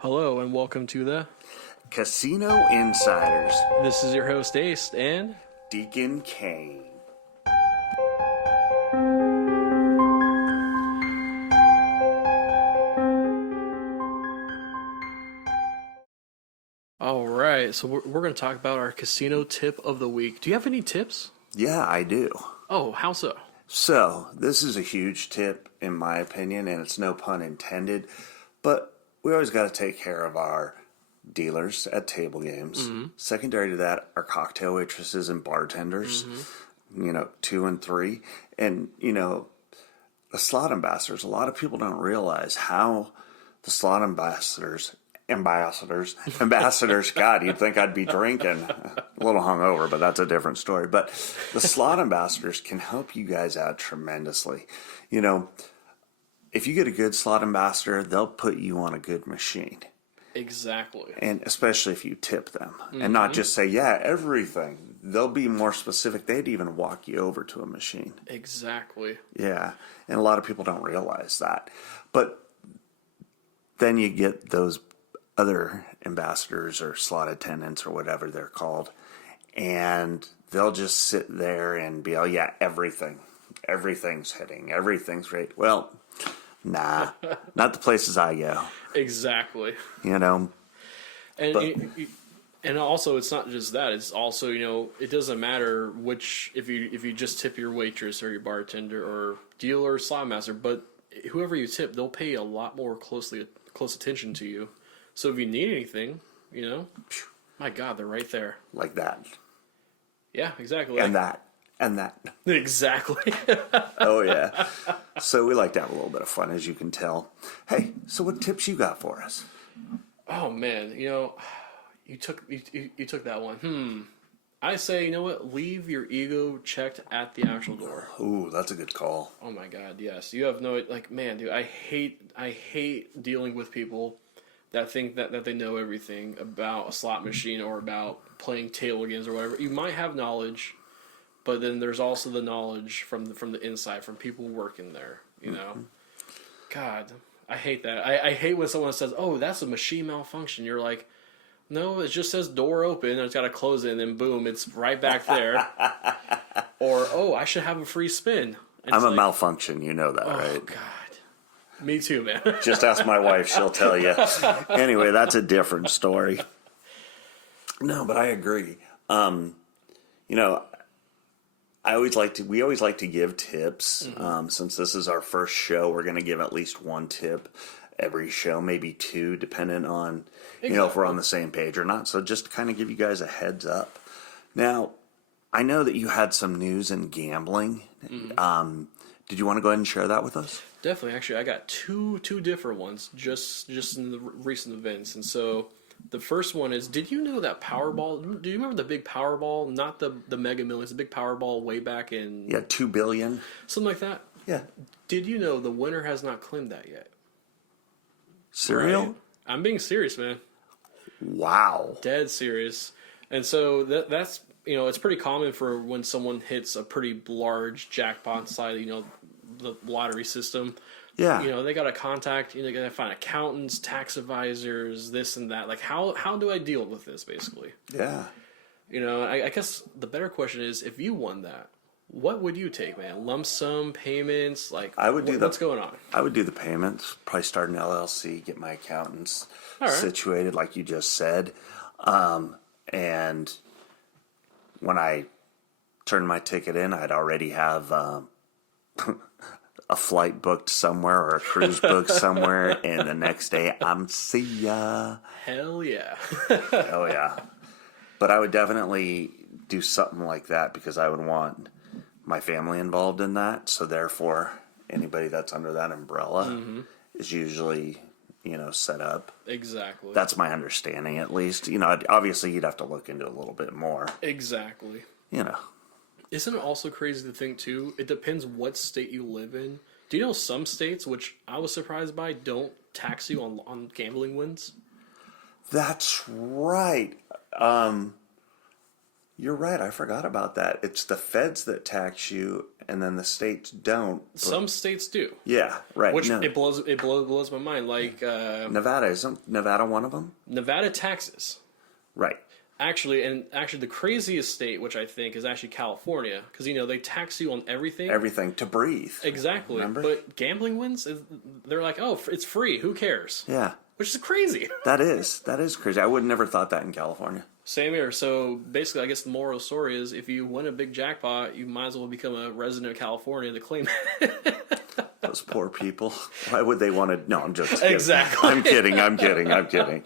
Hello and welcome to Casino Insiders, This is your host Ace and Deacon Kane. all right. So we're going to talk about our casino tip of the week. Do you have any tips? Yeah, I do. Oh, how so? So, this is a huge tip, in my opinion, and it's no pun intended, but we always got to take care of our dealers at table games. Secondary to that, our cocktail waitresses and bartenders, 2 and 3. And, the slot ambassadors, a lot of people don't realize how the slot ambassadors, God, you'd think I'd be drinking. A little hungover, but that's a different story. But the slot ambassadors can help you guys out tremendously. If you get a good slot ambassador, they'll put you on a good machine. Exactly. And especially if you tip them and not just say, yeah, everything. They'll be more specific. They'd even walk you over to a machine. Exactly. Yeah. And a lot of people don't realize that. But then you get those other ambassadors or slot attendants or whatever they're called, and they'll just sit there and be, oh yeah, everything's hitting, everything's great. Well, nah, not the places I go. Exactly. And and also it's not just that. It's also, it doesn't matter if you just tip your waitress or your bartender or dealer or slot master, but whoever you tip, they'll pay a lot more close attention to you. So if you need anything, my God, they're right there. Like that. Yeah, exactly. And that. Exactly. Oh, yeah. So we like to have a little bit of fun, as you can tell. Hey, so what tips you got for us? Oh, man. You took that one. I say, you know what? Leave your ego checked at the actual door. Ooh, that's a good call. Oh, my God, yes. You have no... man, dude, I hate dealing with people that think that they know everything about a slot machine or about playing table games or whatever. You might have knowledge, but then there's also the knowledge from the inside, from people working there, God, I hate that. I hate when someone says, oh, that's a machine malfunction. You're like, no, it just says door open, and it's got to close it, and then boom, it's right back there. Or, oh, I should have a free spin. And I'm a malfunction, you know that, right? Oh, God. Me too, man. Just ask my wife, she'll tell you. Anyway, that's a different story. No, but I agree. We always like to give tips. Since this is our first show, we're going to give at least one tip every show, maybe two, depending on, if we're on the same page or not. So just to kind of give you guys a heads up. Now, I know that you had some news in gambling. Did you want to go ahead and share that with us? Definitely. Actually, I got two different ones just in the recent events. And so the first one is, did you know that Powerball, do you remember the big Powerball, not the Mega Millions, the big Powerball way back in... Yeah, $2 billion. Something like that? Yeah. Did you know the winner has not claimed that yet? Serial? Right? I'm being serious, man. Wow. Dead serious. And so that's, it's pretty common for when someone hits a pretty large jackpot side, the lottery system. Yeah. They got to contact, they got to find accountants, tax advisors, this and that. Like, how do I deal with this, basically? Yeah. I guess the better question is, if you won that, what would you take, man? Lump sum, payments? Like, what's going on? I would do the payments, probably start an LLC, get my accountants situated, like you just said. And when I turned my ticket in, I'd already have a flight booked somewhere or a cruise booked somewhere, and the next day I'm see ya. Hell yeah. Oh yeah. But I would definitely do something like that because I would want my family involved in that. So therefore, anybody that's under that umbrella is usually, set up. Exactly. That's my understanding, at least. Obviously you'd have to look into it a little bit more. Exactly. Isn't it also crazy to think, too, it depends what state you live in. Do you know some states, which I was surprised by, don't tax you on gambling wins? That's right. You're right. I forgot about that. It's the feds that tax you, and then the states don't. Some states do. Yeah, right. Which No. blows my mind. Like Nevada, isn't Nevada one of them? Nevada taxes. Right. Actually, the craziest state, which I think is actually California, because they tax you on everything. Everything to breathe. Exactly. Remember? But gambling wins, they're like, oh, it's free. Who cares? Yeah. Which is crazy. That is crazy. I would never thought that in California. Same here. So basically, I guess the moral story is if you win a big jackpot, you might as well become a resident of California to claim it. Those poor people. Why would they want to? No, I'm just kidding. Exactly. I'm kidding.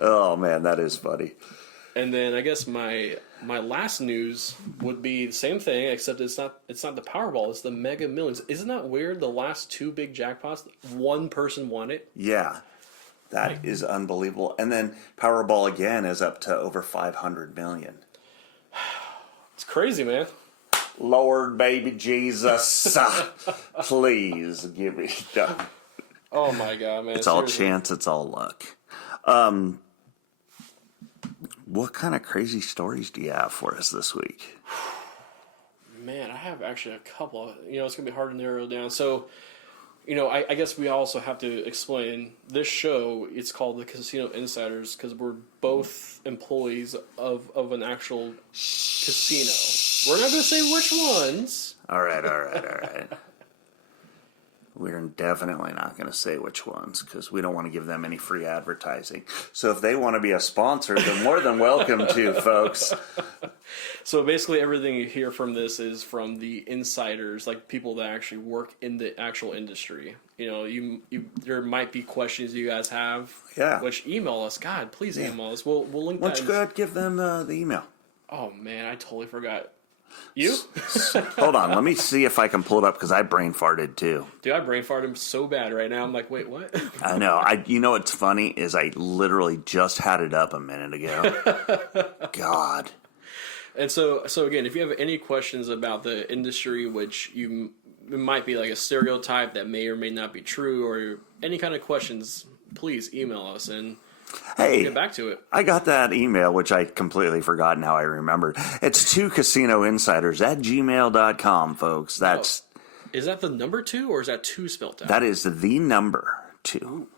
Oh man, that is funny. And then I guess my last news would be the same thing, except it's not the Powerball, it's the Mega Millions. Isn't that weird? The last two big jackpots, one person won it. Yeah, that is unbelievable. And then Powerball again is up to over 500 million. It's crazy, man. Lord, baby Jesus, please give me. Oh my god, man! It's all chance. It's all luck. What kind of crazy stories do you have for us this week? Man, I have actually a couple. It's gonna be hard to narrow down. So, I guess we also have to explain this show. It's called the Casino Insiders because we're both employees of an actual casino. We're not gonna say which ones. All right. We're definitely not going to say which ones because we don't want to give them any free advertising. So if they want to be a sponsor, they're more than welcome to, folks. So basically everything you hear from this is from the insiders, like people that actually work in the actual industry. There might be questions you guys have. Yeah. Which email us. God, please email us. We'll link Why that. don't you go ahead and give them the email? Oh, man, I totally forgot. You? Hold on, let me see if I can pull it up because I brain farted too. Dude, I brain farted so bad right now. I'm like, wait, what? I know. You know what's funny is I literally just had it up a minute ago. God. And so again, if you have any questions about the industry, which it might be like a stereotype that may or may not be true, or any kind of questions, please email us and hey, get back to it. I got that email, which I completely forgot. Now I remembered. It's 2casinoinsiders@gmail.com, folks. That's Is that the number 2 or is that 2 spelled out? that is the number 2.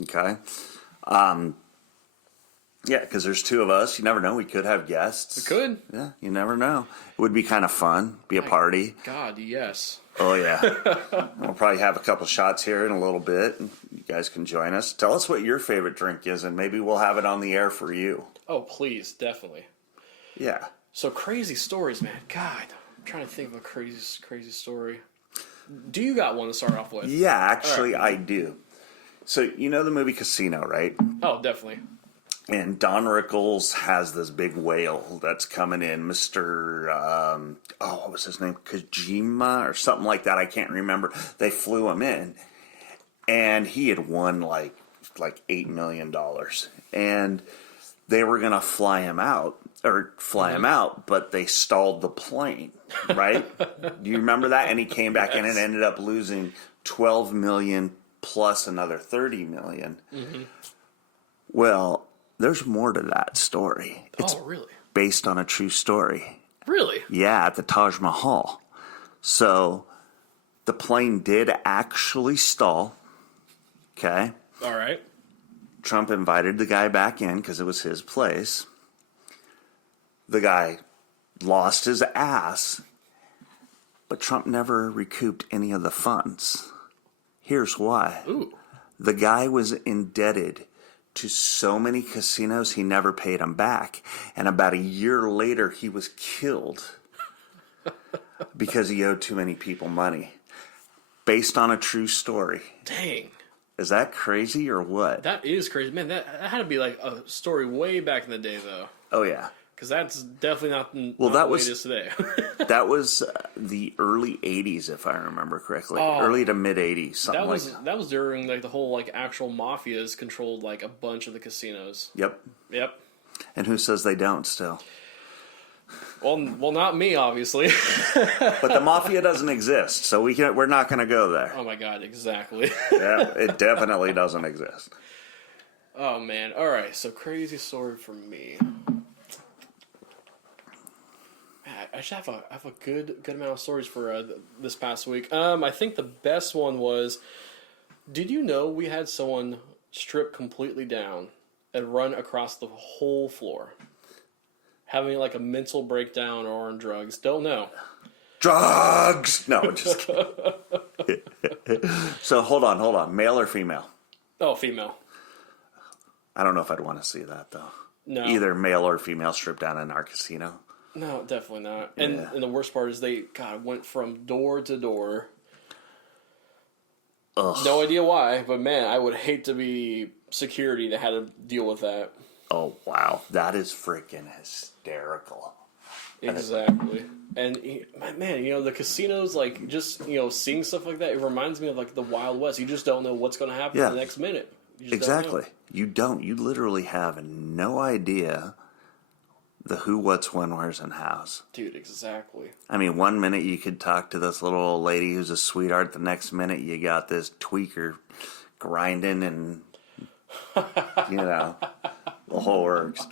Okay. Yeah, because there's 2 of us. You never know. We could have guests. We could. Yeah, you never know. It would be kind of fun. Be a party. God, yes. Oh, yeah. We'll probably have a couple shots here in a little bit. You guys can join us. Tell us what your favorite drink is, and maybe we'll have it on the air for you. Oh, please, definitely. Yeah. So crazy stories, man. God, I'm trying to think of a crazy story. Do you got one to start off with? Yeah, actually, I do. So, you know the movie Casino, right? Oh, definitely. And Don Rickles has this big whale that's coming in, Mr. What was his name? Kojima or something like that. I can't remember. They flew him in, and he had won like $8 million, and they were gonna fly him out, but they stalled the plane. Right? Do you remember that? And he came back in and ended up losing $12 million plus another $30 million. Mm-hmm. Well, there's more to that story. It's really? based on a true story. Really? Yeah, at the Taj Mahal. So the plane did actually stall. Okay. All right. Trump invited the guy back in because it was his place. The guy lost his ass, but Trump never recouped any of the funds. Here's why. Ooh. The guy was indebted to so many casinos, he never paid them back. And about a year later, he was killed because he owed too many people money. Based on a true story. Dang. Is that crazy or what? That is crazy. Man, that had to be like a story way back in the day, though. Oh, yeah. Because that's definitely not that the was- way it is today. That was the early 80s, if I remember correctly. Early to mid 80s, something like that. That was during like the whole like actual mafias controlled like a bunch of the casinos. Yep. Yep. And who says they don't still? Well, not me, obviously. But the mafia doesn't exist, so we're not going to go there. Oh my god, exactly. Yeah, it definitely doesn't exist. Oh man. All right. So crazy story for me. I should have a good amount of stories for this past week. I think the best one was, did you know we had someone strip completely down and run across the whole floor, having like a mental breakdown or on drugs? Don't know. Drugs. No, just kidding. So hold on. Male or female? Oh, female. I don't know if I'd want to see that though. No. Either male or female stripped down in our casino. No, definitely not. And Yeah. and the worst part is they went from door to door. Ugh. No idea why, but man, I would hate to be security that had to deal with that. Oh wow, that is freaking hysterical. Exactly. And man, the casinos, like, just seeing stuff like that, it reminds me of like the Wild West. You just don't know what's going to happen Yeah. the next minute. You just Exactly. don't know. You don't. You literally have no idea the who, what's, when, where's, and how's. Dude, exactly. I mean, one minute you could talk to this little old lady who's a sweetheart. The next minute you got this tweaker grinding and, the whole works.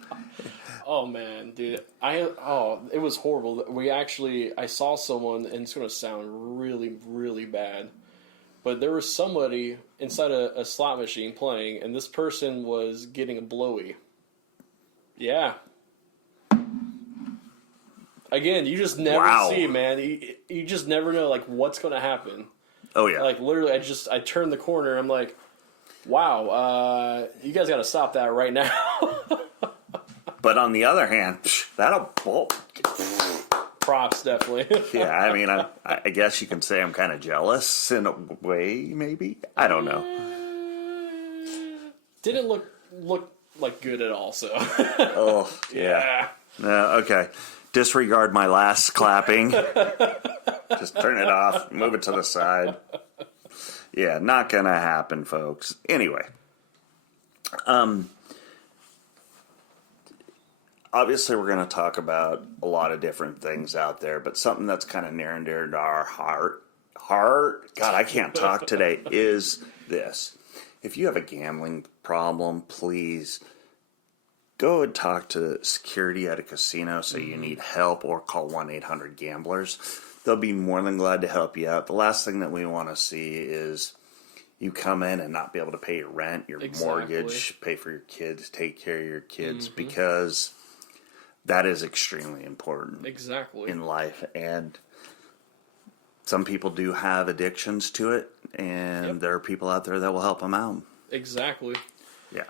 Oh man, dude, it was horrible. I saw someone, and it's gonna sound really, really bad, but there was somebody inside a slot machine playing, and this person was getting a blowy. Yeah. Again, you just never Wow. see, man. You just never know, like, what's gonna happen. Oh, yeah. Like, literally, I turned the corner, and I'm like, wow, you guys gotta stop that right now. But on the other hand, Props, definitely. yeah, I mean, I guess you can say I'm kind of jealous in a way, maybe. I don't know. Didn't look like good at all, so. Oh, yeah. Okay. Disregard my last clapping. Just turn it off, move it to the side. Yeah, not gonna happen, folks. Anyway. Obviously, we're going to talk about a lot of different things out there, but something that's kind of near and dear to our heart, God, I can't talk today, is this. If you have a gambling problem, please go and talk to security at a casino so you need help, or call 1-800-GAMBLERS. They'll be more than glad to help you out. The last thing that we want to see is you come in and not be able to pay your rent, your mortgage, pay for your kids, take care of your kids, because that is extremely important in life. And some people do have addictions to it, and there are people out there that will help them out. Exactly. Yeah.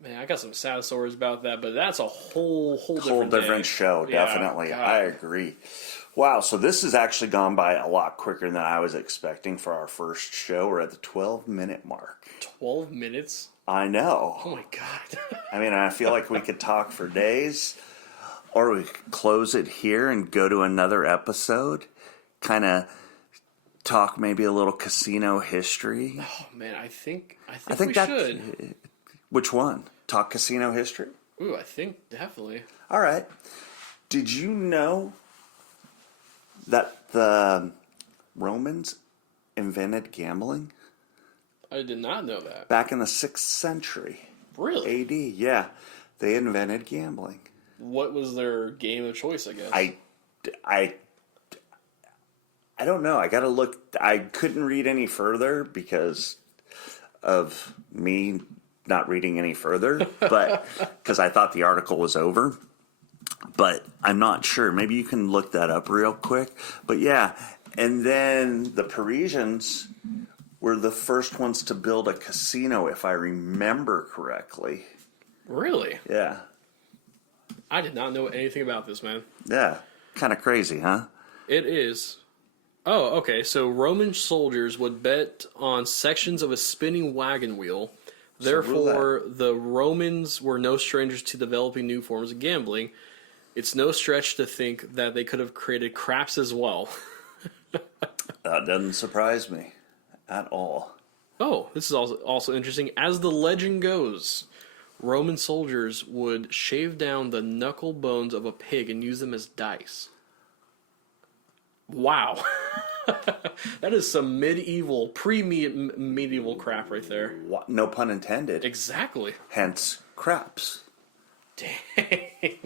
Man, I got some sad stories about that, but that's a whole different different day. show, Yeah, definitely. God. I agree. Wow, so this has actually gone by a lot quicker than I was expecting for our first show. We're at the 12-minute mark. 12 minutes? I know. Oh my God. I mean, I feel like we could talk for days, or we could close it here and go to another episode, kind of talk maybe a little casino history. Oh man, I think think we that should. Which one? Talk casino history? Ooh, I think definitely. All right. Did you know that the Romans invented gambling? I did not know that. Back in the 6th century. Really? AD, yeah. They invented gambling. What was their game of choice, I guess? I don't know. I got to look. I couldn't read any further because of me not reading any further, but because I thought the article was over. But I'm not sure. Maybe you can look that up real quick. But yeah, and then the Parisians were the first ones to build a casino, if I remember correctly. Really? Yeah. I did not know anything about this, man. Yeah. Kind of crazy, huh? It is. Oh, okay. So Roman soldiers would bet on sections of a spinning wagon wheel. Therefore, the Romans were no strangers to developing new forms of gambling. It's no stretch to think that they could have created craps as well. That doesn't surprise me at all. Oh, this is also interesting. As the legend goes, Roman soldiers would shave down the knuckle bones of a pig and use them as dice. Wow. That is some medieval, pre-medieval crap right there. No pun intended. Exactly. Hence, craps. Dang.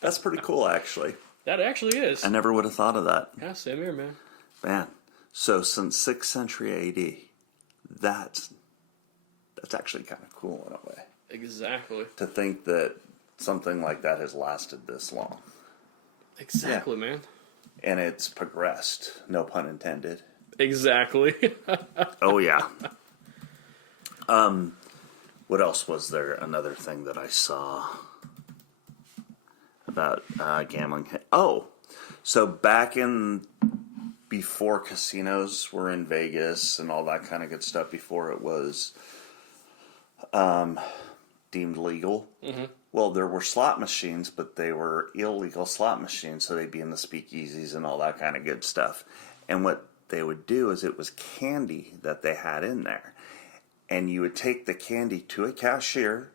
That's pretty cool, actually. That actually is. I never would have thought of that. Yeah, same here, man. Man, so since 6th century AD, that's actually kind of cool in a way. Exactly. To think that something like that has lasted this long. Exactly, man. And it's progressed, no pun intended. Exactly. Oh, yeah. What else was there? Another thing that I saw about gambling. Oh, so back in before casinos were in Vegas and all that kind of good stuff, before it was deemed legal. Mm-hmm. Well, there were slot machines, but they were illegal slot machines, so they'd be in the speakeasies and all that kind of good stuff. And what they would do is it was candy that they had in there. And you would take the candy to a cashier,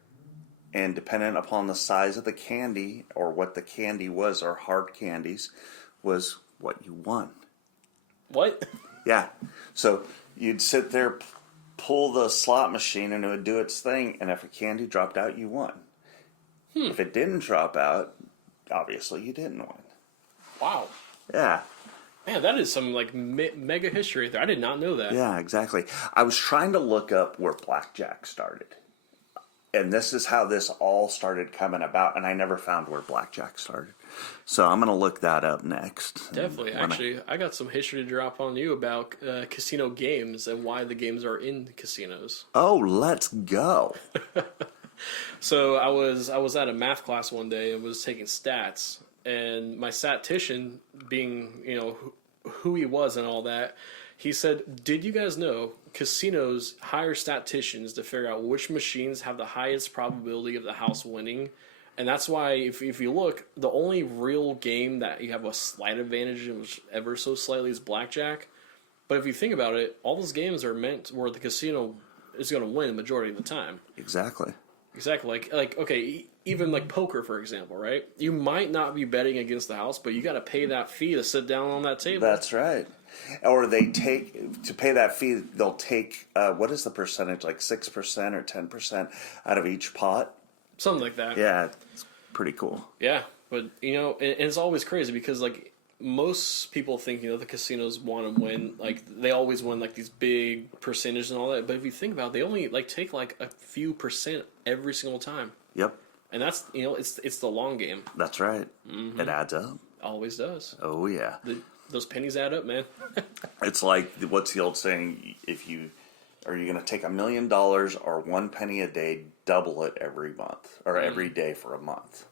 and depending upon the size of the candy or what the candy was, or hard candies, was what you won. What? Yeah. So you'd sit there, pull the slot machine, and it would do its thing, and if a candy dropped out, you won. If it didn't drop out, obviously you didn't win. Wow. Yeah. Man, that is some like mega history right there. I did not know that. Yeah, exactly. I was trying to look up where blackjack started. And this is how this all started coming about, and I never found where blackjack started. So I'm going to look that up next. Definitely. Actually, I got some history to drop on you about casino games and why the games are in casinos. Oh, let's go. So I was at a math class one day and was taking stats, and my statistician, being who he was and all that, he said, "Did you guys know casinos hire statisticians to figure out which machines have the highest probability of the house winning?" And that's why, if you look, the only real game that you have a slight advantage in, which ever so slightly, is blackjack. But if you think about it, all those games are meant where the casino is going to win the majority of the time. Exactly. Exactly. Like okay, even like poker, for example, right? You might not be betting against the house, but you got to pay that fee to sit down on that table. That's right. Or they take, to pay that fee, they'll take, what is the percentage, like 6% or 10% out of each pot? Something like that. Yeah, it's pretty cool. Yeah, but and it's always crazy because like most people think the casinos want to win, like they always win like these big percentages and all that. But if you think about it, they only like take like a few percent every single time. Yep. And that's it's the long game. That's right. Mm-hmm. It adds up. Always does. Oh yeah. Those pennies add up, man. It's like, what's the old saying? Are you going to take $1 million or 1 penny a day, double it every month or every day for a month?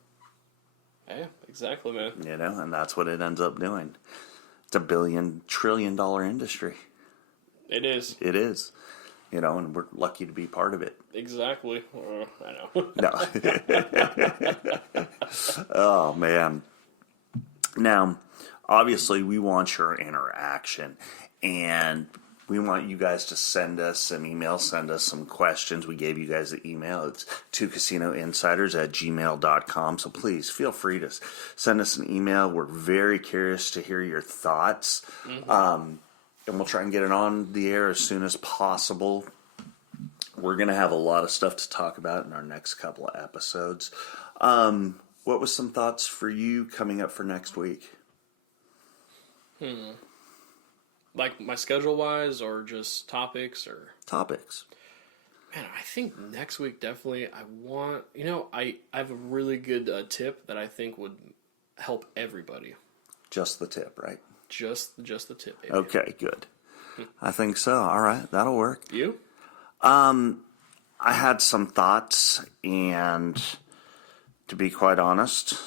Yeah, exactly, man. And that's what it ends up doing. It's $1 billion, trillion industry. It is. It is. And we're lucky to be part of it. Exactly. I know. No. Oh, man. Now, obviously, we want your interaction, and we want you guys to send us an email, send us some questions. We gave you guys the email. It's twocasinoinsiders@gmail.com. So please feel free to send us an email. We're very curious to hear your thoughts. Mm-hmm. And we'll try and get it on the air as soon as possible. We're going to have a lot of stuff to talk about in our next couple of episodes. What was some thoughts for you coming up for next week? Like my schedule-wise, or just topics, or topics? Man, I think next week definitely. I want I have a really good tip that I think would help everybody. Just the tip, right? Just the tip, baby. Okay, good. I think so. All right, that'll work. You? I had some thoughts, and to be quite honest,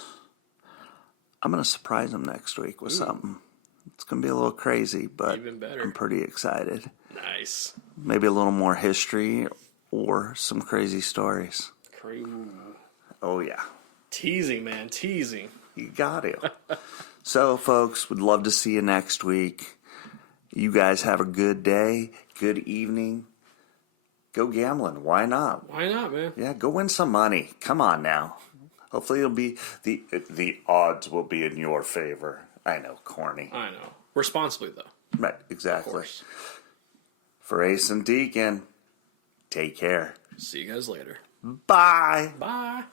I'm going to surprise them next week with something. It's going to be a little crazy, but even better. I'm pretty excited. Nice. Maybe a little more history or some crazy stories. Oh, yeah. Teasing, man. Teasing. You got to. So, folks, would love to see you next week. You guys have a good day, good evening. Go gambling. Why not? Why not, man? Yeah, go win some money. Come on now. Hopefully it'll be the odds will be in your favor. I know, corny. I know. Responsibly, though. Right, exactly. Of course. For Ace and Deacon, take care. See you guys later. Bye. Bye.